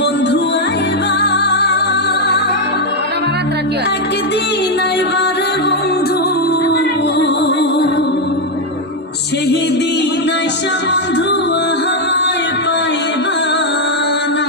বন্ধু আইবা একদিন আইবার বন্ধু সেই দিন আইসা বন্ধু আমায় পাইবা না।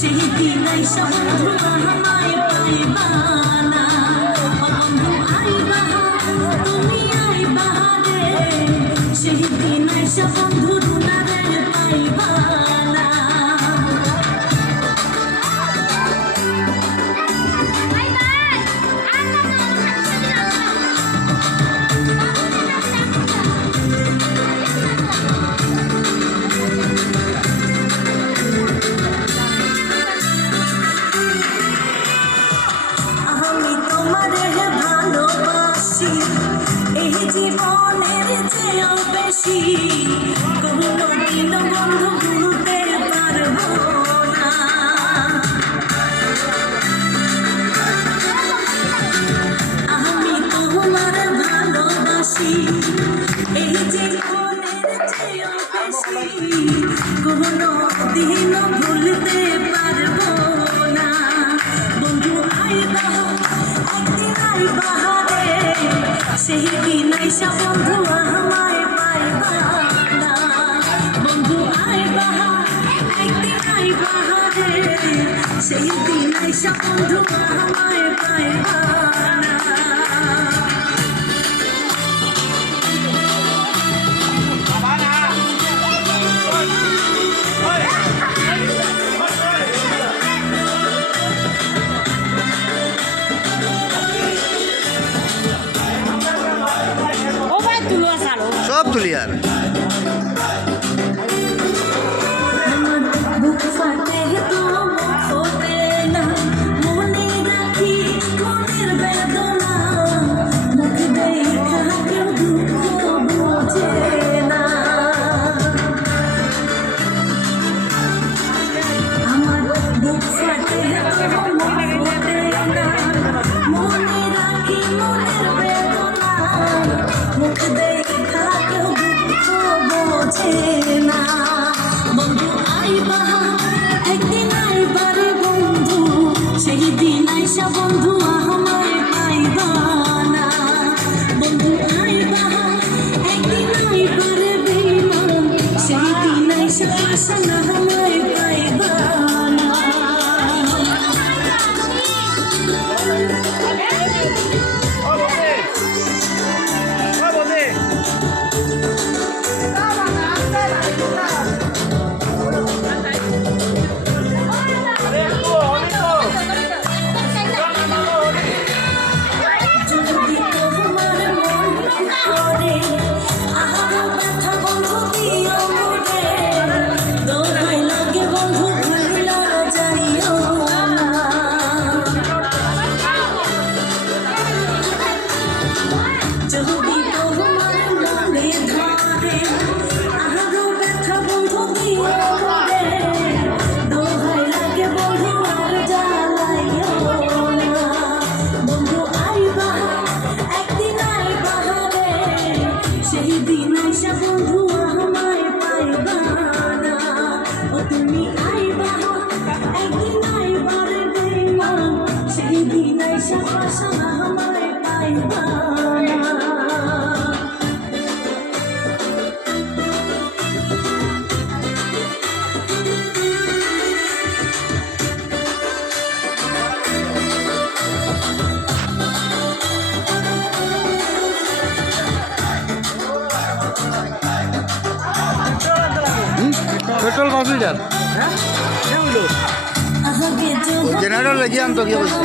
সেই দিন আইসা বন্ধু আমায় পাইবা না। বন্ধু আইবা তুমি আইবা রে সেই দিন আইসা বন্ধু রুনারে পাইবা না। এই জীবনের চেয়েও বেশি কোনোদিন বন্ধু ভুলতে পারবো না। আমি তোমার ভালোবাসি এই জীবনের চেয়েও বেশি কোনোদিন ভুলতে পারবো না। বন্ধু আইবা একদিন আইবা সেই দিন আইসা বন্ধু আমায় পাইবা না। বন্ধু আইবা একদিন আইবা রে সেই দিন আইসা বন্ধু আমায় পাইবা না। সব তুলি আর বুক ফাটে তো ফোটে না মনে রাখি মনের বেদনা মুখ দেখা কেউ দুঃখ বোঝে না। আমার বুক ফাটে তো ফোটে না মনে রাখি মনের বেদনা মুখ দেখা কেউ দুঃখ বোঝে না। বন্ধু আইবা একদিন আইবা রে বন্ধু সেই দিন আইসা বন্ধু আমায় পাইবা না। বন্ধু আইবা একদিন আইবা রে বেঈমান সেই দিন আইসা আশা না আমায় পাইবা না। সেই দিন আইসা বন্ধু আমায় পাইবা না। ও তুমি আইবা একদিন আইবা রে বেঈমান সেই দিন আইসা আশা আমায় পাইবা না। পেট্রোল কত লিটার? আগে জেনারেটর লাগিয়ে আনতো কি বলছে?